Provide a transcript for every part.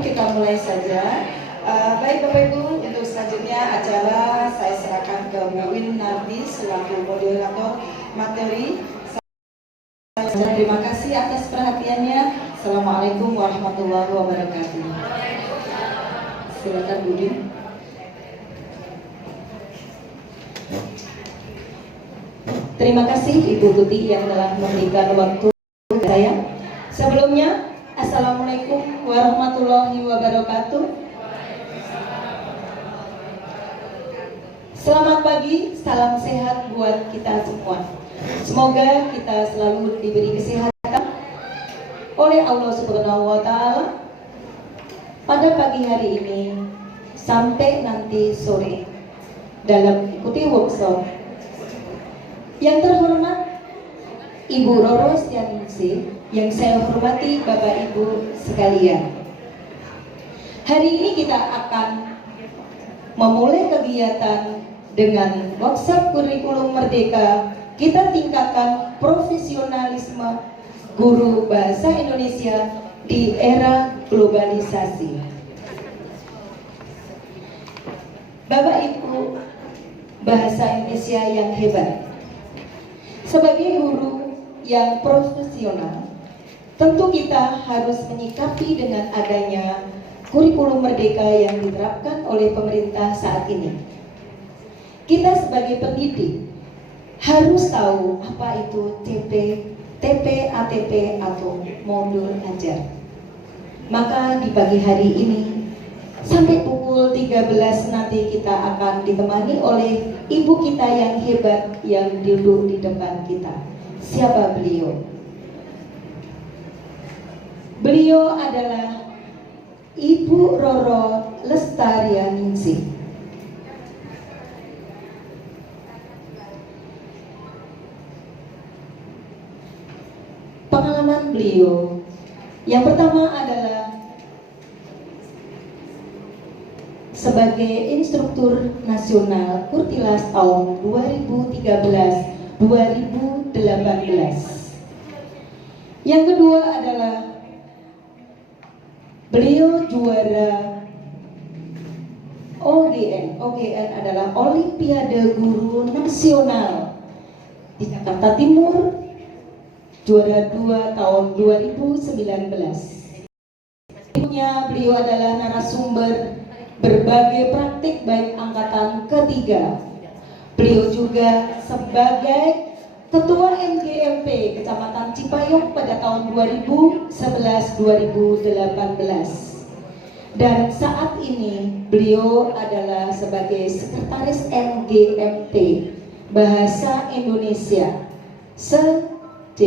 kita mulai saja. Baik Bapak Ibu, untuk selanjutnya acara saya serahkan ke Bu Win Nardi selaku moderator materi. Terima kasih atas perhatiannya. Assalamualaikum warahmatullahi wabarakatuh. Silakan Bu Win. Terima kasih Ibu Tuti yang telah memberikan waktu saya. Sebelumnya, Assalamualaikum warahmatullahi wabarakatuh. Selamat pagi, salam sehat buat kita semua. Semoga kita selalu diberi kesehatan oleh Allah Subhanahu wa Ta'ala pada pagi hari ini sampai nanti sore dalam ikuti workshop. Yang terhormat Ibu Roro Setianingsih, yang saya hormati Bapak Ibu sekalian. Hari ini kita akan memulai kegiatan dengan workshop kurikulum merdeka. Kita tingkatkan profesionalisme guru bahasa Indonesia di era globalisasi. Bapak Ibu bahasa Indonesia yang hebat, sebagai guru yang profesional, tentu kita harus menyikapi dengan adanya kurikulum merdeka yang diterapkan oleh pemerintah saat ini. Kita sebagai pendidik harus tahu apa itu TP, ATP atau modul ajar. Maka di pagi hari ini sampai pukul 13 nanti kita akan ditemani oleh ibu kita yang hebat yang duduk di depan kita. Siapa beliau? Beliau adalah Ibu Roro Lestarianingsih. Pengalaman beliau yang pertama adalah sebagai instruktur nasional Kurtilas tahun 2013-2018. Yang kedua adalah beliau juara OGN. OGN adalah Olimpiade Guru Nasional di Jakarta Timur, juara 2 tahun 2019. Beliau adalah narasumber berbagai praktik baik angkatan ketiga. Beliau juga sebagai Ketua MGMP Kecamatan Cipayung pada tahun 2011-2018. Dan saat ini beliau adalah sebagai Sekretaris MGMP Bahasa Indonesia se-DKI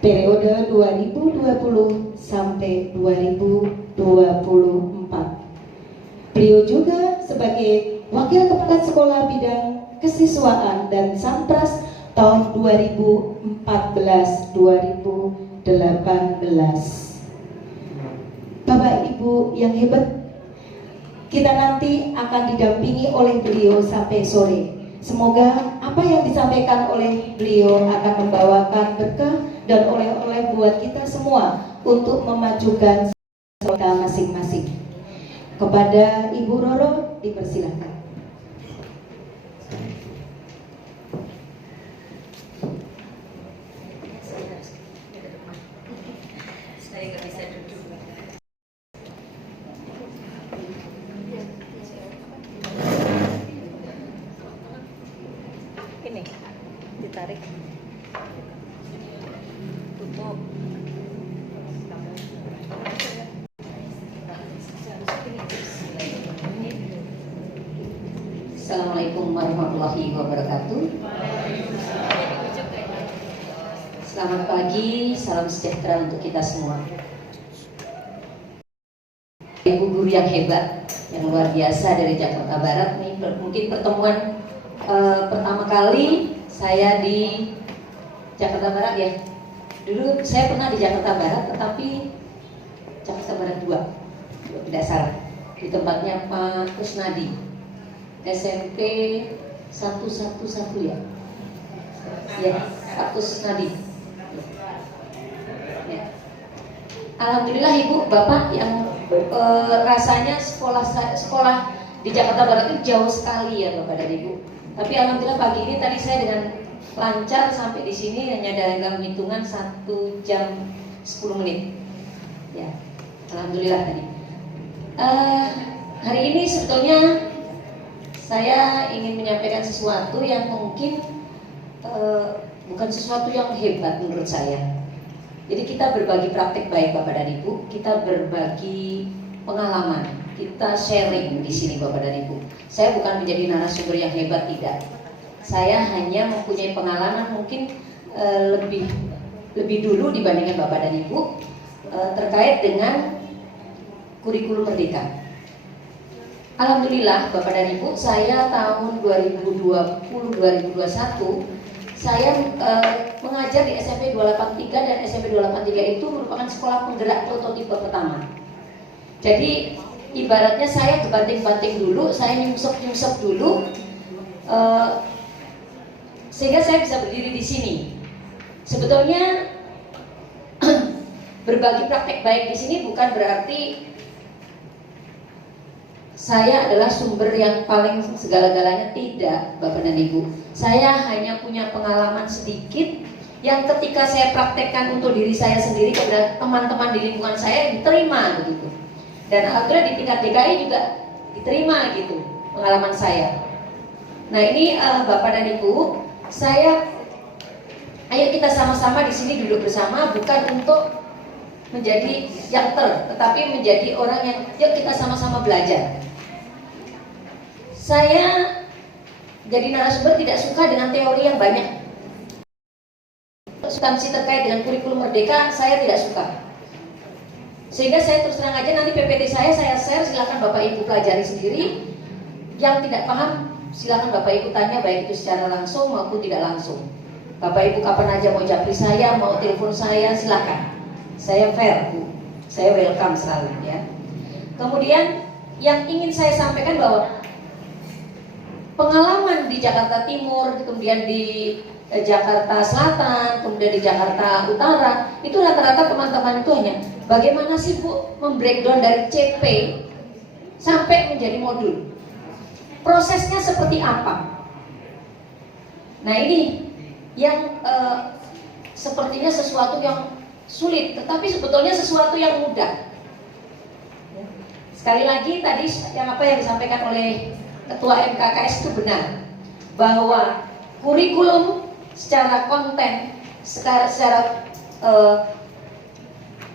periode 2020 sampai 2024. Beliau juga sebagai Wakil Kepala Sekolah Bidang Kesiswaan dan Sampras tahun 2014-2018. Bapak Ibu yang hebat, kita nanti akan didampingi oleh beliau sampai sore. Semoga apa yang disampaikan oleh beliau akan membawakan berkah dan oleh-oleh buat kita semua untuk memajukan kita masing-masing. Kepada Ibu Roro dipersilakan. Ini ditarik, tutup. Assalamualaikum warahmatullahi wabarakatuh. Selamat pagi, salam sejahtera untuk kita semua. Ibu guru yang hebat, yang luar biasa dari Jakarta Barat nih, mungkin pertemuan pertama kali saya di Jakarta Barat ya. Dulu saya pernah di Jakarta Barat, tetapi Jakarta Barat 2 tidak salah, di tempatnya Pak Kusnadi, SMP 111 ya. Ya, Pak Kusnadi. Ya. Alhamdulillah Ibu, Bapak yang rasanya sekolah di Jakarta Barat itu jauh sekali ya Bapak dan Ibu. Tapi alhamdulillah pagi ini tadi saya dengan lancar sampai di sini hanya dalam hitungan 1 jam 10 menit. Ya, alhamdulillah tadi. Hari ini sebetulnya saya ingin menyampaikan sesuatu yang mungkin bukan sesuatu yang hebat menurut saya. Jadi kita berbagi praktek baik Bapak dan Ibu, kita berbagi pengalaman, kita sharing di sini Bapak dan Ibu. Saya bukan menjadi narasumber yang hebat, tidak. Saya hanya mempunyai pengalaman mungkin lebih dulu dibandingkan Bapak dan Ibu terkait dengan kurikulum Merdeka. Alhamdulillah Bapak dan Ibu, saya tahun 2020-2021 saya mengajar di SMP 283 dan SMP 283 itu merupakan sekolah penggerak prototipe pertama. Jadi ibaratnya saya banting-banting dulu, saya nyungsep dulu, sehingga saya bisa berdiri di sini. Sebetulnya berbagi praktek baik di sini bukan berarti saya adalah sumber yang paling segala-galanya, tidak Bapak dan Ibu. Saya hanya punya pengalaman sedikit yang ketika saya praktekkan untuk diri saya sendiri kepada teman-teman di lingkungan saya diterima begitu. Dan alhamdulillah di tingkat DKI juga diterima gitu pengalaman saya. Nah ini Bapak dan Ibu, ayo kita sama-sama di sini duduk bersama bukan untuk menjadi yakter, tetapi menjadi orang yang yuk kita sama-sama belajar. Saya jadi narasumber tidak suka dengan teori yang banyak. Substansi terkait dengan kurikulum Merdeka saya tidak suka. Sehingga saya terus terang aja nanti PPT saya share, silakan Bapak Ibu pelajari sendiri. Yang tidak paham silakan Bapak Ibu tanya, baik itu secara langsung maupun tidak langsung. Bapak Ibu kapan aja mau japri saya, mau telepon saya, silakan. Saya fair, Bu. Saya welcome selalu ya. Kemudian yang ingin saya sampaikan bahwa pengalaman di Jakarta Timur, kemudian di Jakarta Selatan, kemudian di Jakarta Utara, itu rata-rata teman-teman itu hanya bagaimana sih Bu membreakdown dari CP sampai menjadi modul. Prosesnya seperti apa? Nah ini yang sepertinya sesuatu yang sulit, tetapi sebetulnya sesuatu yang mudah. Sekali lagi tadi yang disampaikan oleh Ketua MKKS itu benar, bahwa kurikulum secara konten, secara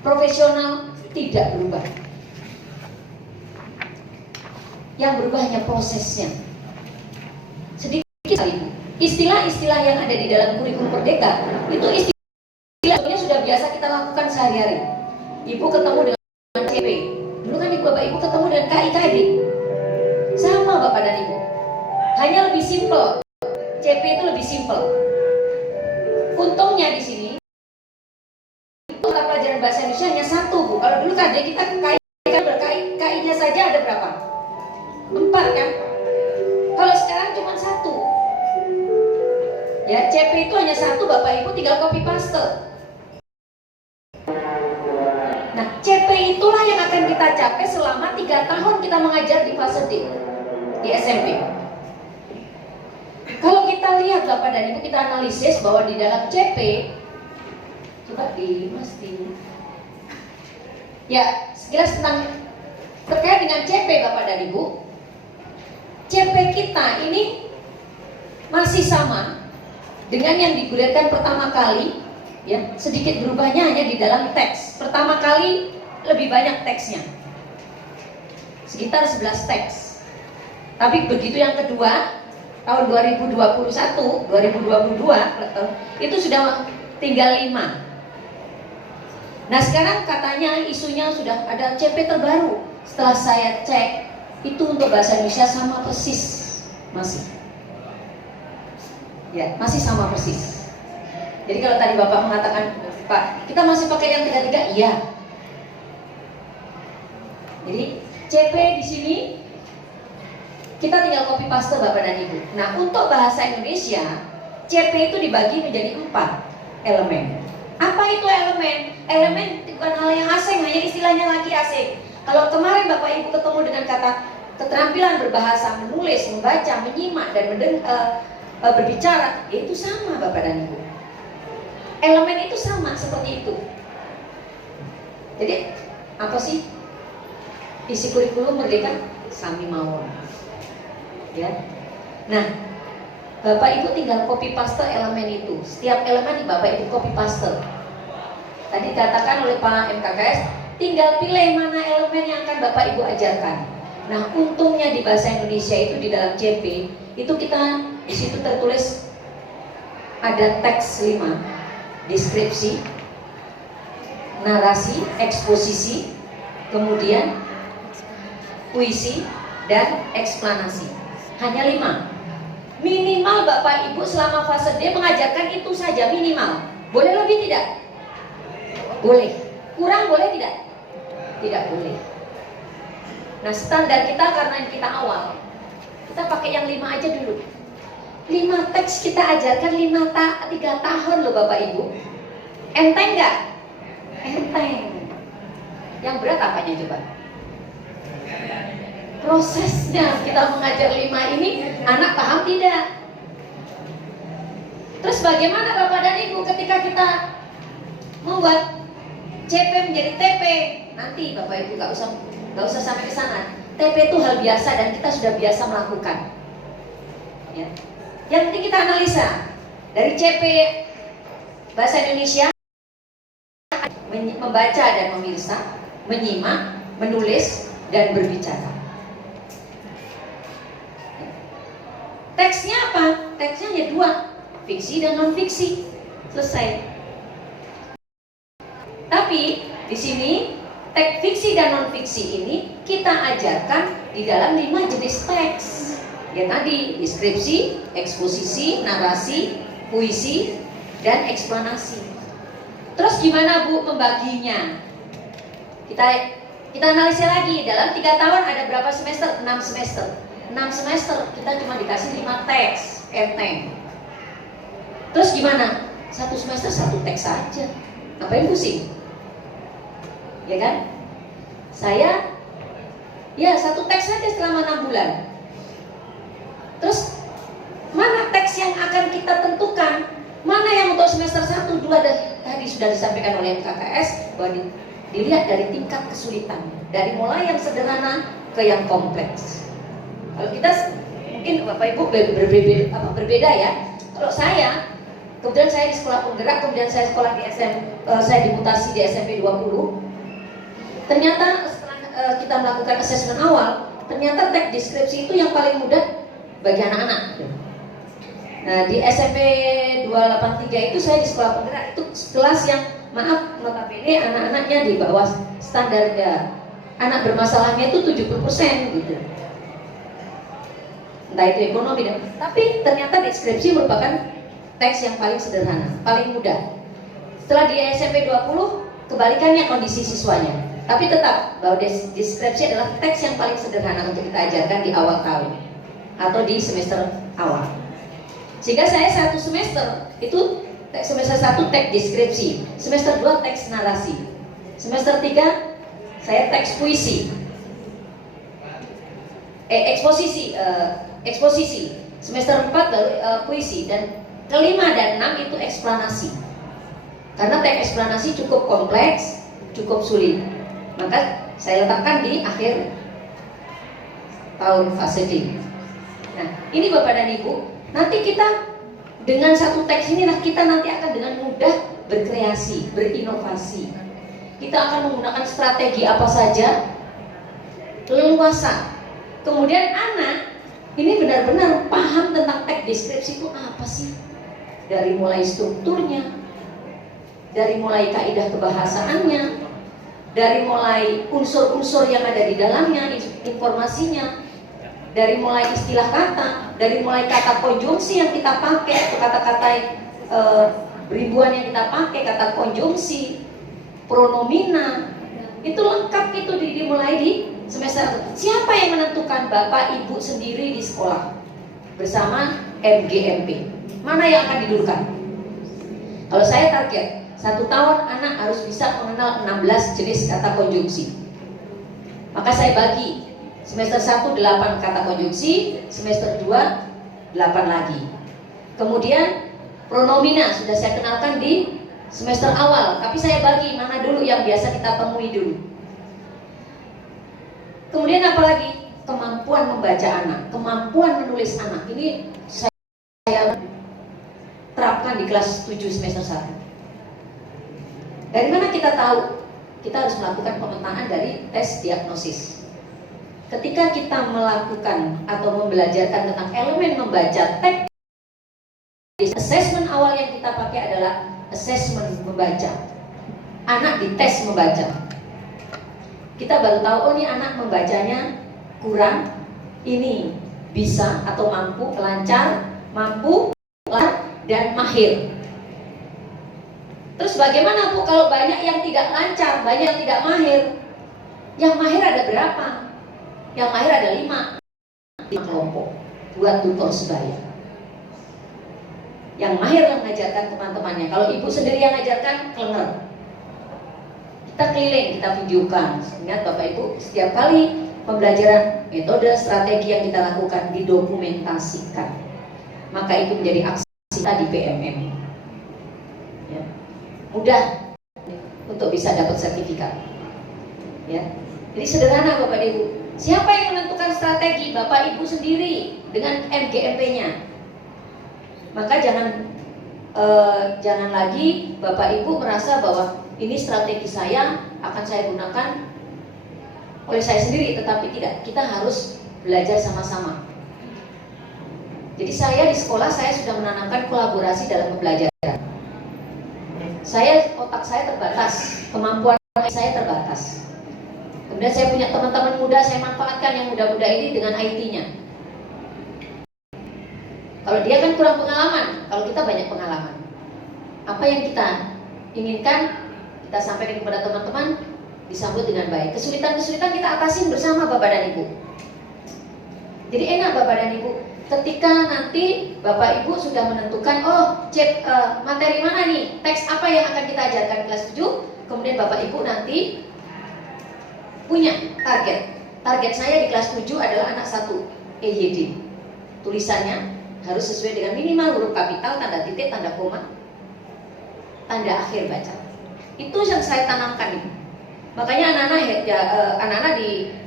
profesional tidak berubah. Yang berubah hanya prosesnya. Sedikit sekali, istilah-istilah yang ada di dalam kurikulum Merdeka itu istilahnya sudah biasa kita lakukan sehari-hari. Ibu ketemu dengan CP, dulu kan Bapak Ibu ketemu dengan KIKD. Sama Bapak dan Ibu, hanya lebih simpel. CP itu lebih simpel. Untungnya di sini mata pelajaran bahasa Indonesia hanya 1 Bu. Kalau dulu KD kita KI-nya saja ada berapa? 4 kan? Kalau sekarang cuma 1. Ya, CP itu hanya 1 Bapak Ibu tinggal copy paste. Nah, CP itulah yang akan kita capai selama 3 tahun kita mengajar di fase D, di SMP. Kalau kita lihat Bapak dan Ibu, kita analisis bahwa di dalam CP, coba ya, sekilas tentang terkait dengan CP Bapak dan Ibu, CP kita ini masih sama dengan yang digulirkan pertama kali. Ya, sedikit berubahnya hanya di dalam teks. Pertama kali lebih banyak teksnya, sekitar 11 teks. Tapi begitu yang kedua, tahun 2021, 2022 itu sudah tinggal 5. Nah sekarang katanya isunya sudah ada CP terbaru. Setelah saya cek, itu untuk bahasa Indonesia sama persis, masih. Ya, masih sama persis. Jadi kalau tadi Bapak mengatakan, Pak, kita masih pakai yang 33, iya. Jadi CP di sini kita tinggal copy paste Bapak dan Ibu. Nah untuk bahasa Indonesia, CP itu dibagi menjadi 4 elemen. Apa itu elemen? Elemen bukan hal yang asing, hanya istilahnya lagi asing. Kalau kemarin Bapak Ibu ketemu dengan kata keterampilan berbahasa, menulis, membaca, menyimak, dan berbicara, ya itu sama Bapak dan Ibu. Elemen itu sama seperti itu. Jadi apa sih isi kurikulum Merdeka? Sami mawon. Ya. Nah, Bapak Ibu tinggal copy paste elemen itu. Setiap elemen Bapak Ibu copy paste. Tadi dikatakan oleh Pak MKKS, tinggal pilih mana elemen yang akan Bapak Ibu ajarkan. Nah, untungnya di bahasa Indonesia itu di dalam CP itu kita di situ tertulis ada teks 5, deskripsi, narasi, eksposisi, kemudian puisi dan eksplanasi. Hanya 5. Minimal Bapak Ibu selama fase D mengajarkan itu saja minimal. Boleh lebih tidak? Boleh. Kurang boleh tidak? Tidak boleh. Nah, standar kita karena kita awal, kita pakai yang 5 aja dulu. 5 teks kita ajarkan 3 tahun loh Bapak Ibu. Enteng nggak? Enteng. Yang berat apanya coba? Prosesnya kita mengajar 5 ini, anak paham tidak? Terus bagaimana Bapak dan Ibu ketika kita membuat CP menjadi TP? Nanti Bapak Ibu nggak usah sampai ke sana. TP itu hal biasa dan kita sudah biasa melakukan. Ya. Yang penting kita analisa dari CP bahasa Indonesia, membaca dan memirsa, menyimak, menulis dan berbicara. Teksnya apa? Teksnya hanya 2, fiksi dan non fiksi. Selesai. Tapi di sini teks fiksi dan non fiksi ini kita ajarkan di dalam 5 jenis teks. Ya tadi, deskripsi, eksposisi, narasi, puisi, dan eksplanasi. Terus gimana Bu membaginya? Kita analisa lagi. Dalam 3 tahun ada berapa semester? 6 semester. 6 semester kita cuma dikasih 5 teks, enteng. Terus gimana? 1 semester 1 teks saja. Ngapain pusing? Ya kan? Saya ya 1 teks saja selama 6 bulan. Terus mana teks yang akan kita tentukan? Mana yang untuk semester 1, 2 dan tadi sudah disampaikan oleh MKKS bahwa dilihat dari tingkat kesulitan, dari mulai yang sederhana ke yang kompleks. Kalau kita mungkin Bapak Ibu berbeda ya. Kalau saya, kemudian saya di sekolah penggerak, kemudian saya sekolah di saya dimutasi di SMP 20. Ternyata setelah kita melakukan asesmen awal, ternyata teks deskripsi itu yang paling mudah bagi anak-anak. Nah, di SMP 283 itu saya di sekolah penggerak, itu kelas yang maaf notabene anak-anaknya di bawah standar ya. Anak bermasalahnya itu 70% gitu. Entah itu ekonomi dan, tapi ternyata deskripsi merupakan teks yang paling sederhana, paling mudah. Setelah di SMP 20 kebalikannya kondisi siswanya. Tapi tetap bahwa deskripsi adalah teks yang paling sederhana untuk kita ajarkan di awal tahun atau di semester awal. Sehingga saya 1 semester itu semester 1 teks deskripsi, semester 2 teks narasi, semester 3 saya teks puisi, eksposisi, semester 4 puisi, dan kelima dan 6 itu eksplanasi. Karena teks eksplanasi cukup kompleks, cukup sulit, maka saya letakkan di akhir tahun fase D. Nah, ini Bapak dan Ibu, nanti kita dengan 1 teks ini kita nanti akan dengan mudah berkreasi, berinovasi. Kita akan menggunakan strategi apa saja, leluasa. Kemudian anak ini benar-benar paham tentang teks deskripsi itu apa sih? Dari mulai strukturnya, dari mulai kaidah kebahasaannya, dari mulai unsur-unsur yang ada di dalamnya, informasinya, dari mulai istilah kata, dari mulai kata konjungsi yang kita pakai, atau kata-kata ribuan yang kita pakai, kata konjungsi, pronomina, itu lengkap itu dimulai di semester. Siapa yang menentukan? Bapak Ibu sendiri di sekolah bersama MGMP. Mana yang akan didulukan? Kalau saya target 1 tahun anak harus bisa mengenal 16 jenis kata konjungsi. Maka saya bagi semester 1 8 kata konjungsi, semester 2 8 lagi. Kemudian pronomina sudah saya kenalkan di semester awal, tapi saya bagi mana dulu yang biasa kita temui dulu. Kemudian apa lagi? Kemampuan membaca anak, kemampuan menulis anak. Ini saya terapkan di kelas 7 semester 1. Dari mana kita tahu? Kita harus melakukan pemetaan dari tes diagnosis. Ketika kita melakukan atau membelajarkan tentang elemen membaca teks, assessment awal yang kita pakai adalah assessment membaca. Anak dites membaca. Kita baru tahu, oh ini anak membacanya kurang, ini bisa atau mampu, lancar, mampu, dan mahir. Terus bagaimana Bu kalau banyak yang tidak lancar, banyak yang tidak mahir? Yang mahir ada berapa? Yang mahir ada 5 kelompok buat tutor sebaya. Yang mahir yang mengajarkan teman-temannya. Kalau ibu sendiri yang mengajarkan, kelenger. Kita keliling, kita videokan. Ingat Bapak Ibu, setiap kali pembelajaran, metode, strategi yang kita lakukan didokumentasikan. Maka itu menjadi aksi kita di PMM. Ya. Mudah untuk bisa dapat sertifikat. Ya. Jadi sederhana Bapak Ibu. Siapa yang menentukan strategi? Bapak Ibu sendiri dengan MGMP-nya. Maka jangan lagi Bapak Ibu merasa bahwa ini strategi saya akan saya gunakan oleh saya sendiri, tetapi tidak. Kita harus belajar sama-sama. Jadi saya di sekolah saya sudah menanamkan kolaborasi dalam pembelajaran. Otak saya terbatas, kemampuan saya terbatas. Kemudian saya punya teman-teman muda, saya manfaatkan yang muda-muda ini dengan IT-nya. Kalau dia kan kurang pengalaman, kalau kita banyak pengalaman. Apa yang kita inginkan, kita sampaikan kepada teman-teman, disambut dengan baik. Kesulitan-kesulitan kita atasin bersama Bapak dan Ibu. Jadi enak Bapak dan Ibu, ketika nanti Bapak Ibu sudah menentukan, materi mana nih, teks apa yang akan kita ajarkan kelas 7, kemudian Bapak Ibu nanti punya target. Target saya di kelas 7 adalah anak 1 EYD. Tulisannya harus sesuai dengan minimal huruf kapital, tanda titik, tanda koma, tanda akhir baca. Itu yang saya tanamkan ini. Makanya anak-anak di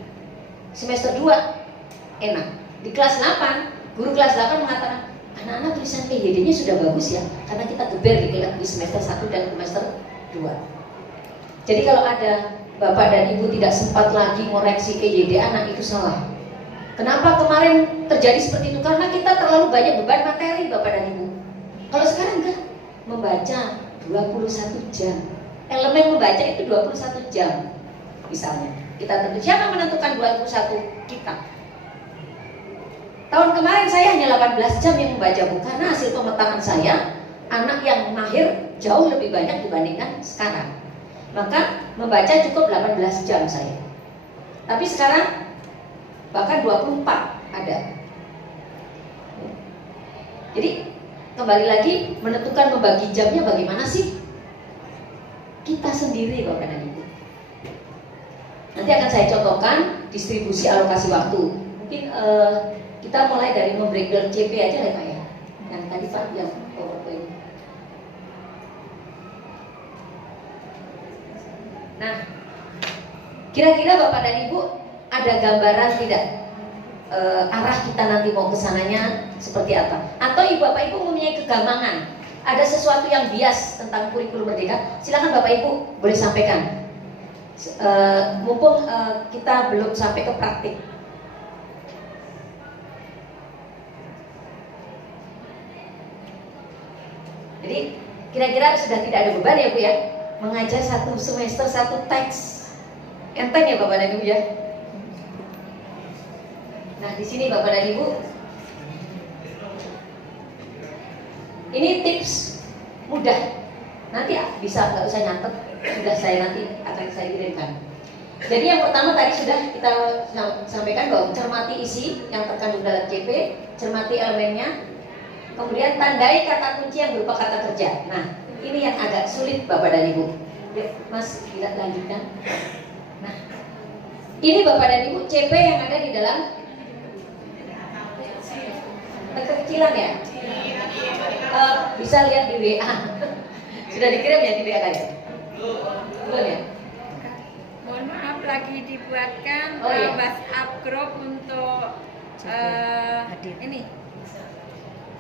semester 2 enak. Di kelas 8, guru kelas 8 mengatakan, anak-anak tulisan EYD-nya sudah bagus ya, karena kita geber di semester 1 dan semester 2. Jadi kalau ada Bapak dan Ibu tidak sempat lagi ngoreksi EYD anak, itu salah. Kenapa kemarin terjadi seperti itu? Karena kita terlalu banyak beban materi Bapak dan Ibu. Kalau sekarang enggak, membaca 21 jam. Elemen membaca itu 21 jam. Misalnya, kita tentu siapa menentukan 21? Kita. Tahun kemarin saya hanya 18 jam yang membaca Bu, karena hasil pemetaan saya anak yang mahir jauh lebih banyak dibandingkan sekarang. Maka membaca cukup 18 jam saya. Tapi sekarang bahkan 24 ada. Jadi kembali lagi menentukan membagi jamnya bagaimana sih? Kita sendiri Bapak dan Ibu. Nanti akan saya contohkan distribusi alokasi waktu. Mungkin kita mulai dari membreakdown CP aja ya Pak ya. Yang tadi Pak yang PowerPoint. Nah, kira-kira Bapak dan Ibu ada gambaran tidak arah kita nanti mau kesananya seperti apa? Atau Bapak Ibu mempunyai kegampangan, ada sesuatu yang bias tentang kurikulum merdeka? Silakan Bapak Ibu boleh sampaikan. Mumpung kita belum sampai ke praktik. Jadi kira-kira sudah tidak ada beban ya Bu ya? Mengajar 1 semester 1 teks. Enteng ya Bapak dan Ibu ya? Nah di sini Bapak dan Ibu, ini tips mudah. Nanti bisa nggak usah nyatet, sudah saya nanti akan saya kirimkan. Jadi yang pertama tadi sudah kita sampaikan bahwa cermati isi yang terkandung dalam CP, cermati elemennya, kemudian tandai kata kunci yang berupa kata kerja. Nah ini yang agak sulit Bapak dan Ibu. Mas, kita lanjutkan. Nah, ini Bapak dan Ibu CP yang ada di dalam kekecilan ya. Bisa lihat di WA. Sudah dikirim ya di WA tadi? Belum ya? Mohon maaf, lagi dibuatkan iya. WhatsApp group untuk ini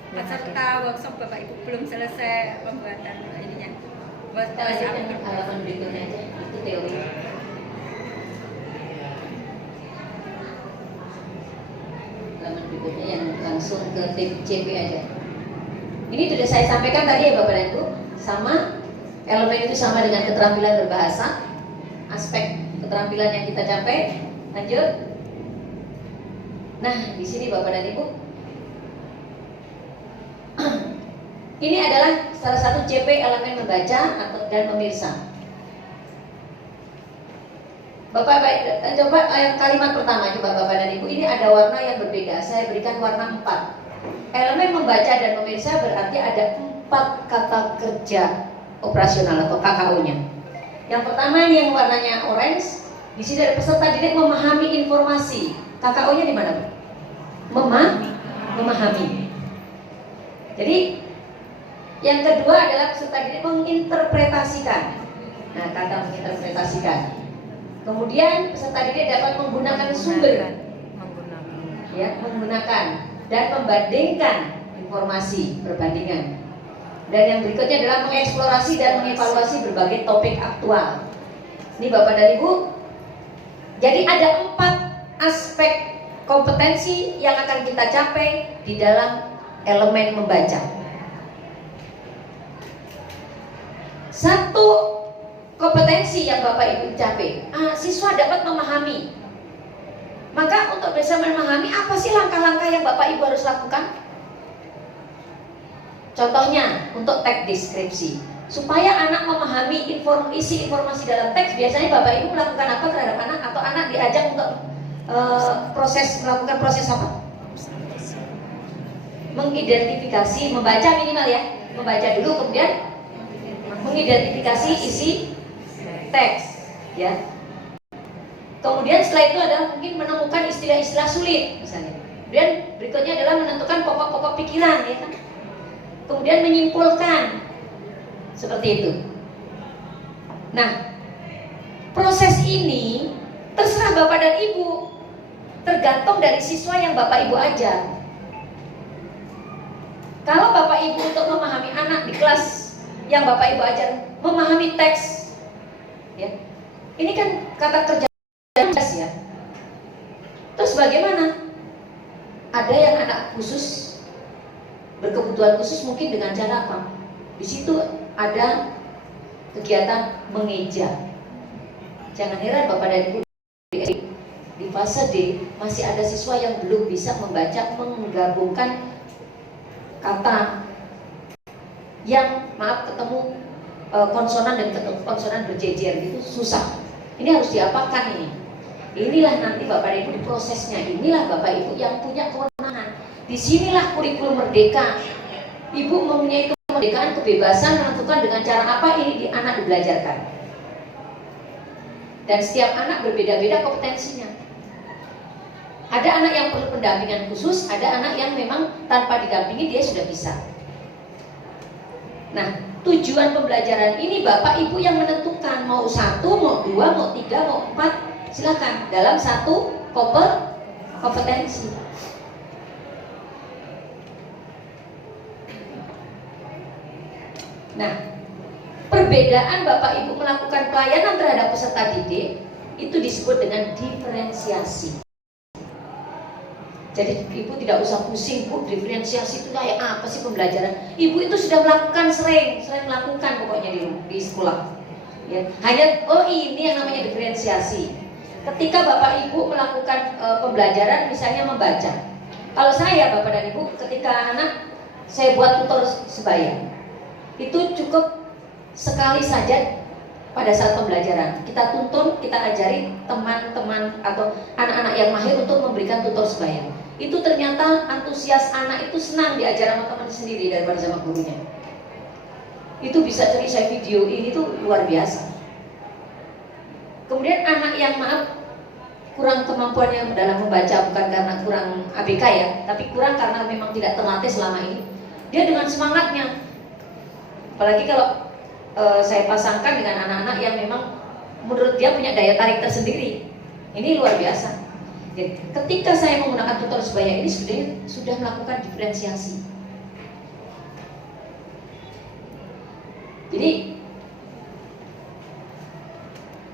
peserta workshop Bapak Ibu, belum selesai pembuatan ininya. Kita lanjutkan halaman berikutnya aja. Itu teori. Halaman berikutnya yang langsung ke CP aja. Ini sudah saya sampaikan tadi ya Bapak dan Ibu. Sama elemen itu sama dengan keterampilan berbahasa. Aspek keterampilan yang kita capai. Lanjut. Nah, di sini Bapak dan Ibu, ini adalah salah satu CP elemen membaca dan memirsa. Bapak coba kalimat pertama, coba Bapak dan Ibu, ini ada warna yang berbeda. Saya berikan warna 4. Elemen membaca dan memirsa berarti ada 4 kata kerja operasional atau KKO-nya. Yang pertama ini yang warnanya orange. Di sini ada peserta didik memahami informasi. KKO-nya di mana, Bu? Memahami. Jadi yang kedua adalah peserta didik menginterpretasikan. Nah, kata menginterpretasikan. Kemudian peserta didik dapat menggunakan sumber, menggunakan dan membandingkan informasi, perbandingan. Dan yang berikutnya adalah mengeksplorasi dan mengevaluasi berbagai topik aktual. Ini Bapak dan Ibu. Jadi ada 4 aspek kompetensi yang akan kita capai di dalam elemen membaca. 1 kompetensi yang Bapak Ibu capai, siswa dapat memahami. Maka untuk bisa memahami, apa sih langkah-langkah yang Bapak Ibu harus lakukan? Contohnya untuk teks deskripsi. Supaya anak memahami isi informasi dalam teks, biasanya Bapak Ibu melakukan apa terhadap anak, atau anak diajak untuk melakukan proses apa? Mengidentifikasi, membaca minimal ya. Membaca dulu, kemudian mengidentifikasi isi teks, ya. Kemudian setelah itu adalah mungkin menemukan istilah-istilah sulit, misalnya. Kemudian berikutnya adalah menentukan pokok-pokok pikiran, ya kan. Kemudian menyimpulkan, seperti itu. Nah, proses ini terserah Bapak dan Ibu, tergantung dari siswa yang Bapak Ibu ajar. Kalau Bapak Ibu untuk memahami anak di kelas yang Bapak Ibu ajar memahami teks, ya, ini kan kata kerja ya. Terus bagaimana? Ada yang anak khusus, berkebutuhan khusus, mungkin dengan cara apa? Di situ ada kegiatan mengeja. Jangan heran Bapak dan Ibu, di fase D masih ada siswa yang belum bisa membaca, menggabungkan kata yang ketemu konsonan dan ketemu konsonan berjejer, itu susah. Ini harus diapakan ini? Inilah nanti Bapak Ibu di prosesnya. Inilah Bapak Ibu yang punya kewenangan. Disinilah kurikulum merdeka. Ibu mempunyai kemerdekaan, kebebasan menentukan dengan cara apa ini anak dibelajarkan. Dan setiap anak berbeda-beda kompetensinya. Ada anak yang perlu pendampingan khusus, ada anak yang memang tanpa didampingi dia sudah bisa. Nah, tujuan pembelajaran ini Bapak Ibu yang menentukan, mau 1, mau 2, mau 3, mau 4, silakan dalam 1 kompetensi. Nah, perbedaan Bapak Ibu melakukan pelayanan terhadap peserta didik itu disebut dengan diferensiasi. Jadi Ibu tidak usah pusing, Bu, diferensiasi itu kayak apa sih pembelajaran? Ibu itu sudah melakukan sering melakukan pokoknya di sekolah. Ya, hanya ini yang namanya diferensiasi. Ketika Bapak Ibu melakukan pembelajaran misalnya membaca. Kalau saya Bapak dan Ibu, ketika anak saya buat tutor sebaya, itu cukup sekali saja pada saat pembelajaran. Kita tuntun, kita ajari teman-teman atau anak-anak yang mahir untuk memberikan tutor sebaya. Itu ternyata antusias anak itu senang diajar sama teman sendiri daripada sama gurunya. itu bisa cari saya video ini tuh luar biasa. Kemudian anak yang maaf kurang kemampuannya dalam membaca, bukan karena kurang ABK ya, tapi kurang karena memang tidak terlatih selama ini. Dia dengan semangatnya, apalagi kalau saya pasangkan dengan anak-anak yang memang menurut dia punya daya tarik tersendiri, ini luar biasa. Jadi, ketika saya menggunakan tutor sebaya ini sebenarnya sudah melakukan diferensiasi. Jadi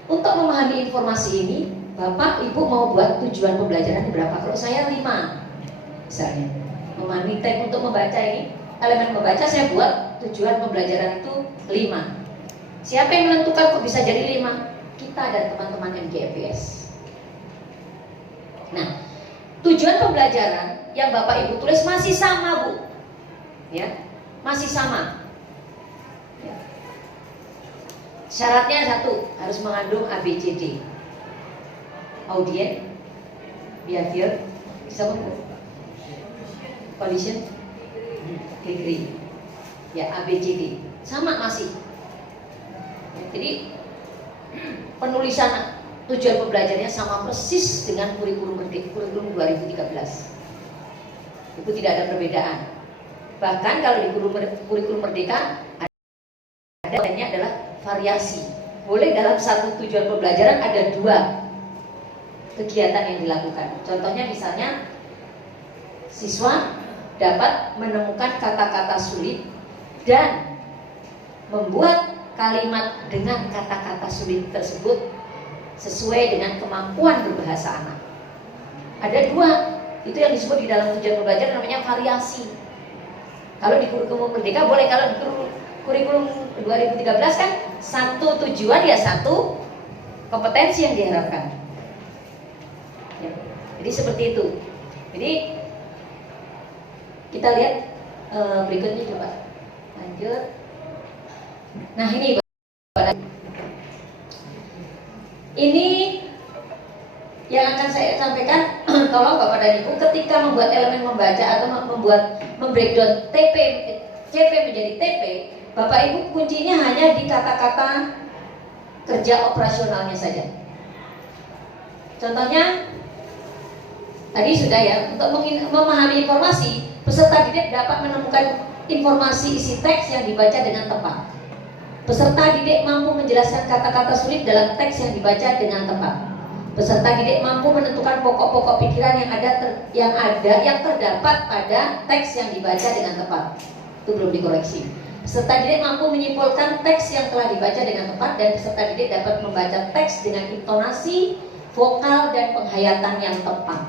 untuk memahami informasi ini, Bapak Ibu mau buat tujuan pembelajaran berapa? Kalau saya 5 misalnya, memahami teks untuk membaca ini, elemen membaca saya buat tujuan pembelajaran itu 5. Siapa yang menentukan kok bisa jadi 5? Kita dan teman-teman MGFPS. Nah, tujuan pembelajaran yang Bapak Ibu tulis masih sama, Bu. Ya, masih sama. Ya. Syaratnya 1, harus mengandung ABCD. Audien, behavior, bisa condition, degree. Ya, ABCD. Sama masih. Jadi penulisan tujuan pembelajarannya sama persis dengan kurikulum 2013. Itu tidak ada perbedaan. Bahkan kalau di kurikulum Merdeka adanya adalah variasi. Boleh dalam satu tujuan pembelajaran ada 2 kegiatan yang dilakukan. Contohnya misalnya siswa dapat menemukan kata-kata sulit dan membuat kalimat dengan kata-kata sulit tersebut sesuai dengan kemampuan berbahasa anak. Ada 2, itu yang disebut di dalam tujuan pembelajaran namanya variasi. Kalau di kurikulum Merdeka boleh, kalau di kurikulum 2013 kan satu tujuan ya satu kompetensi yang diharapkan. Ya. Jadi seperti itu. Jadi kita lihat berikutnya coba lanjut. Nah ini yang akan saya sampaikan. Tolong Bapak dan Ibu ketika membuat elemen membaca atau membreakdown CP menjadi TP, Bapak Ibu kuncinya hanya di kata-kata kerja operasionalnya saja. Contohnya tadi sudah ya, untuk memahami informasi, peserta didik dapat menemukan informasi isi teks yang dibaca dengan tepat. Peserta didik mampu menjelaskan kata-kata sulit dalam teks yang dibaca dengan tepat. Peserta didik mampu menentukan pokok-pokok pikiran yang terdapat pada teks yang dibaca dengan tepat. Itu belum dikoreksi. Peserta didik mampu menyimpulkan teks yang telah dibaca dengan tepat, dan peserta didik dapat membaca teks dengan intonasi, vokal, dan penghayatan yang tepat.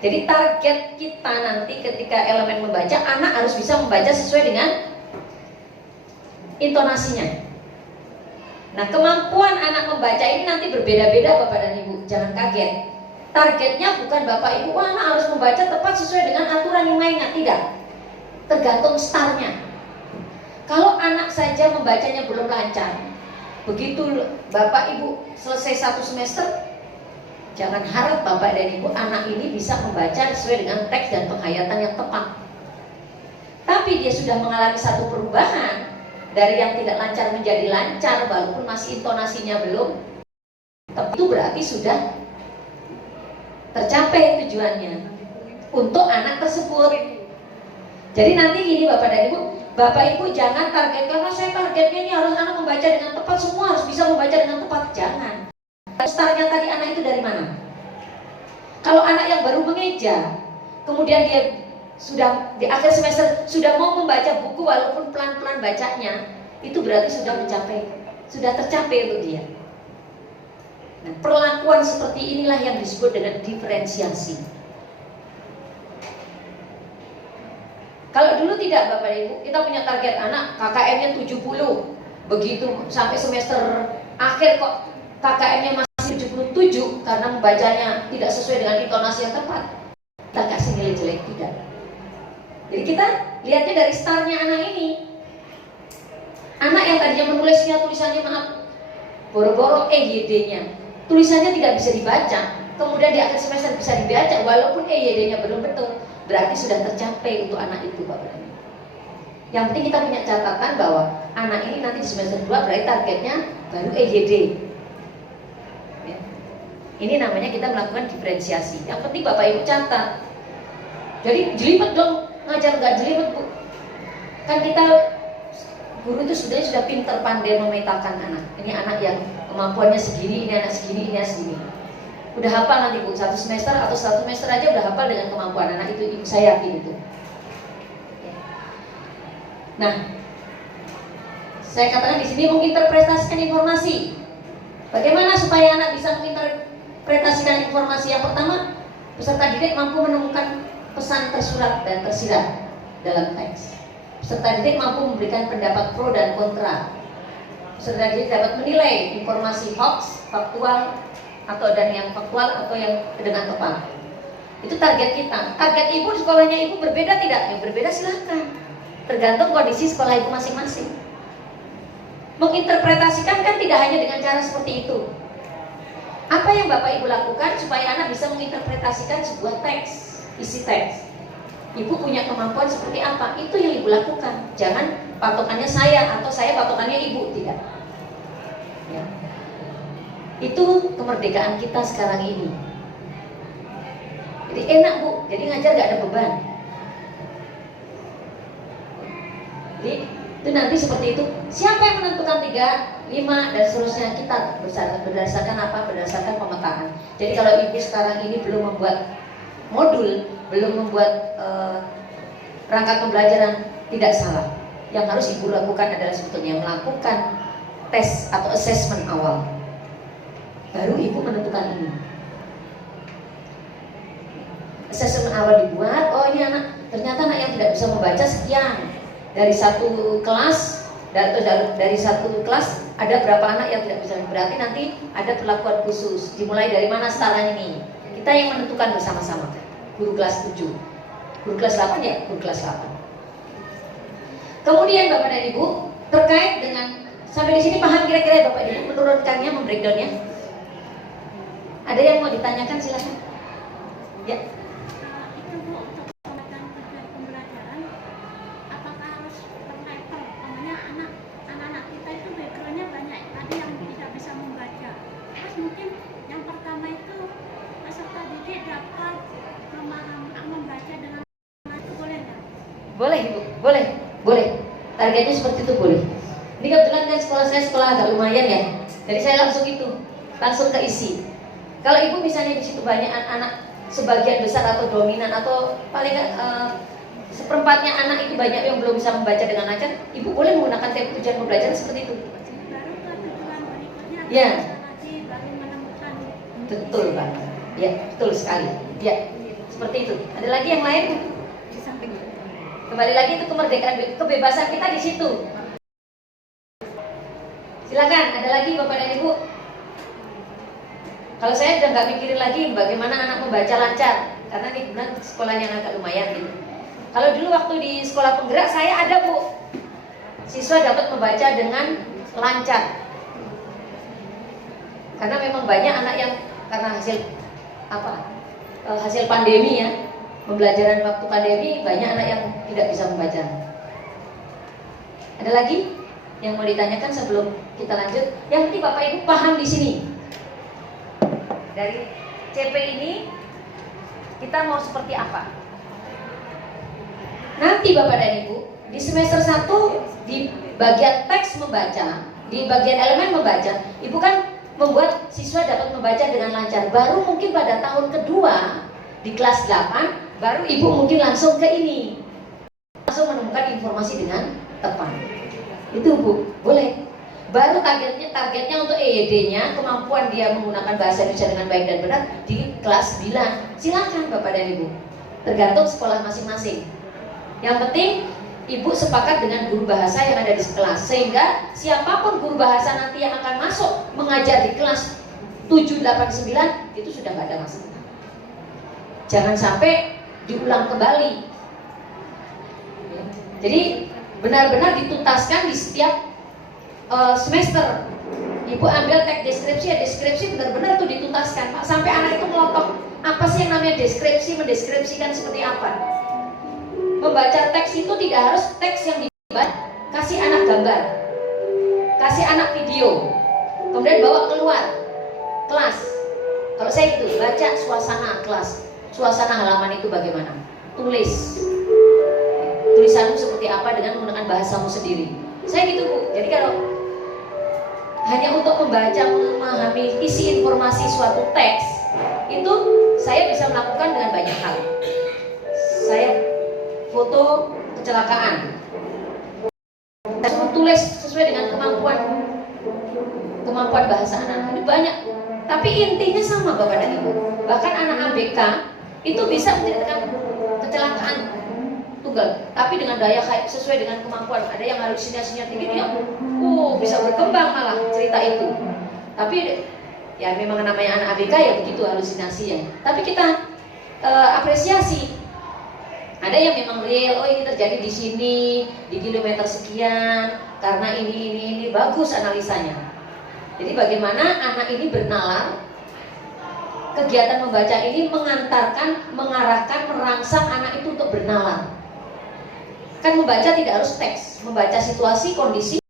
Jadi target kita nanti ketika elemen membaca, anak harus bisa membaca sesuai dengan intonasinya. Nah, kemampuan anak membaca ini nanti berbeda-beda Bapak dan Ibu, jangan kaget. Targetnya bukan Bapak Ibu, anak harus membaca tepat sesuai dengan aturan yang mainnya, tidak. Tergantung startnya. Kalau anak saja membacanya belum lancar, begitu Bapak Ibu selesai 1 semester, jangan harap Bapak dan Ibu anak ini bisa membaca sesuai dengan teks dan penghayatan yang tepat. Tapi dia sudah mengalami satu perubahan dari yang tidak lancar menjadi lancar, walaupun masih intonasinya belum. Tapi itu berarti sudah tercapai tujuannya untuk anak tersebut. Jadi nanti gini Bapak dan Ibu, Bapak Ibu jangan target, karena saya targetnya ini harus anak membaca dengan tepat, semua harus bisa membaca dengan tepat. Jangan. Startnya tadi anak itu dari mana? Kalau anak yang baru mengeja, kemudian dia sudah di akhir semester sudah mau membaca buku walaupun pelan-pelan bacanya, itu berarti sudah tercapai untuk dia. Nah, perlakuan seperti inilah yang disebut dengan diferensiasi. Kalau dulu tidak Bapak Ibu, kita punya target anak KKM-nya 70, begitu sampai semester akhir kok KKM-nya masih 77 karena membacanya tidak sesuai dengan intonasi yang tepat, kita kasih nilai jelek, tidak. Jadi kita lihatnya dari startnya anak ini. Anak yang tadinya menulisnya tulisannya boro-boro EYD-nya, tulisannya tidak bisa dibaca, kemudian di akhir semester bisa dibaca walaupun EYD-nya belum betul, berarti sudah tercapai untuk anak itu Bapak. Yang penting kita punya catatan bahwa anak ini nanti di semester 2 berarti targetnya baru EYD. Ya. Ini namanya kita melakukan diferensiasi. Yang penting Bapak Ibu catat. Jadi jelimet dong, ngajar nggak jelimet Bu. Kan kita guru itu sudah pinter pandai memetakan anak. Ini anak yang kemampuannya segini, ini anak segini, ini anak segini. Udah hafal nanti Bu, 1 semester atau 1 semester aja udah hafal dengan kemampuan anak itu, saya yakin itu. Nah, saya katakan di sini menginterpretasikan informasi. Bagaimana supaya anak bisa menginterpretasikan informasi? Yang pertama, peserta didik mampu menemukan pesan tersurat dan tersirat dalam teks. Peserta didik mampu memberikan pendapat pro dan kontra. Peserta didik dapat menilai informasi hoax, faktual, dan yang faktual atau yang dengan tepat. Itu target kita. Target ibu, sekolahnya ibu berbeda tidak? Yang berbeda silahkan. Tergantung kondisi sekolah ibu masing-masing. Menginterpretasikan kan tidak hanya dengan cara seperti itu. Apa yang Bapak Ibu lakukan supaya anak bisa menginterpretasikan sebuah teks? Isi teks. Ibu punya kemampuan seperti apa? Itu yang ibu lakukan. Jangan patokannya saya atau saya patokannya ibu, tidak. Ya. Itu kemerdekaan kita sekarang ini. Jadi enak Bu, jadi ngajar gak ada beban. Jadi itu nanti seperti itu. Siapa yang menentukan 3, 5 dan seterusnya? Kita berdasarkan apa? Berdasarkan pemetaan. Jadi kalau ibu sekarang ini belum membuat modul, belum membuat rangka pembelajaran, tidak salah. Yang harus ibu lakukan adalah sebetulnya melakukan tes atau assessment awal. Baru ibu menentukan ini. Assessment awal dibuat. Oh ini anak, ternyata anak yang tidak bisa membaca sekian. Dari satu kelas, dari satu kelas ada berapa anak yang tidak bisa. Berarti nanti ada perlakuan khusus. Dimulai dari mana setaranya ini? Kita yang menentukan bersama-sama. Guru kelas 7, guru kelas 8 ya, guru kelas 8. Kemudian Bapak dan Ibu, terkait dengan sampai di sini paham kira-kira Bapak Ibu menurunkannya, membreakdownnya? Ada yang mau ditanyakan silakan. Ya. Itu Bu, untuk pembelajaran, apakah harus per level? Namanya anak-anak kita itu backgroundnya banyak tadi yang tidak bisa membaca. Terus mungkin yang pertama itu peserta didik dapat membaca dengan itu boleh nggak? Boleh Ibu, boleh. Targetnya seperti itu boleh. Ini kebetulan kan sekolah saya sekolah agak lumayan ya. Jadi saya langsung ke isi. Kalau ibu misalnya di situ banyak anak sebagian besar atau dominan atau paling seperempatnya anak itu banyak yang belum bisa membaca dengan lancar, ibu boleh menggunakan tema tujuan pembelajaran seperti itu. Baru ke tujuan berikutnya Ya. bisa lagi baru menemukan. Betul Pak. Ya, betul sekali. Ya, seperti itu. Ada lagi yang lain? Di samping Kembali lagi itu kemerdekaan, kebebasan kita di situ. Silakan, ada lagi Bapak dan Ibu. Kalau saya udah nggak mikirin lagi bagaimana anak membaca lancar, karena ini benar sekolahnya agak lumayan gitu. Kalau dulu waktu di sekolah penggerak saya ada Bu, siswa dapat membaca dengan lancar. Karena memang banyak anak yang karena hasil pandemi ya, pembelajaran waktu pandemi banyak anak yang tidak bisa membaca. Ada lagi yang mau ditanyakan sebelum kita lanjut? Yang penting Bapak Ibu paham di sini. Dari CP ini kita mau seperti apa? Nanti Bapak dan Ibu di semester 1 di bagian teks membaca, di bagian elemen membaca, Ibu kan membuat siswa dapat membaca dengan lancar. Baru mungkin pada tahun kedua di kelas 8 baru Ibu mungkin langsung ke ini, langsung menemukan informasi dengan tepat. Itu Bu, boleh. Baru targetnya untuk EYD-nya, kemampuan dia menggunakan bahasa Indonesia dengan baik dan benar di kelas 9. Silakan Bapak dan Ibu, tergantung sekolah masing-masing. Yang penting Ibu sepakat dengan guru bahasa yang ada di kelas, sehingga siapapun guru bahasa nanti yang akan masuk mengajar di kelas 7, 8, 9 itu sudah gak ada masalah. Jangan sampai diulang kembali. Jadi benar-benar dituntaskan di setiap semester. Ibu ambil teks deskripsi, ya deskripsi benar-benar itu dituntaskan sampai anak itu melotok apa sih yang namanya deskripsi, mendeskripsikan seperti apa. Membaca teks itu tidak harus teks yang dibaca, kasih anak gambar. kasih anak video, kemudian bawa keluar kelas. Kalau saya gitu, baca suasana kelas, suasana halaman itu bagaimana, tulis tulisanmu seperti apa dengan menggunakan bahasamu sendiri. Saya gitu Bu. Jadi kalau hanya untuk membaca, memahami isi informasi suatu teks, itu saya bisa melakukan dengan banyak hal. Saya foto kecelakaan, saya tulis sesuai dengan kemampuan bahasa anak-anak. Itu banyak, tapi intinya sama Bapak dan Ibu. Bahkan anak ABK itu bisa menceritakan kecelakaan tunggal, tapi dengan daya sesuai dengan kemampuan. Ada yang halusinasinya tinggi, dia bisa berkembang malah cerita itu. Tapi ya memang namanya anak ABK ya begitu halusinasinya. Tapi kita apresiasi. Ada yang memang real, oh ini terjadi di sini, di kilometer sekian, karena ini bagus analisanya. Jadi bagaimana anak ini bernalar, kegiatan membaca ini mengantarkan, mengarahkan, merangsang anak itu untuk bernalar. Kan membaca tidak harus teks, membaca situasi, kondisi,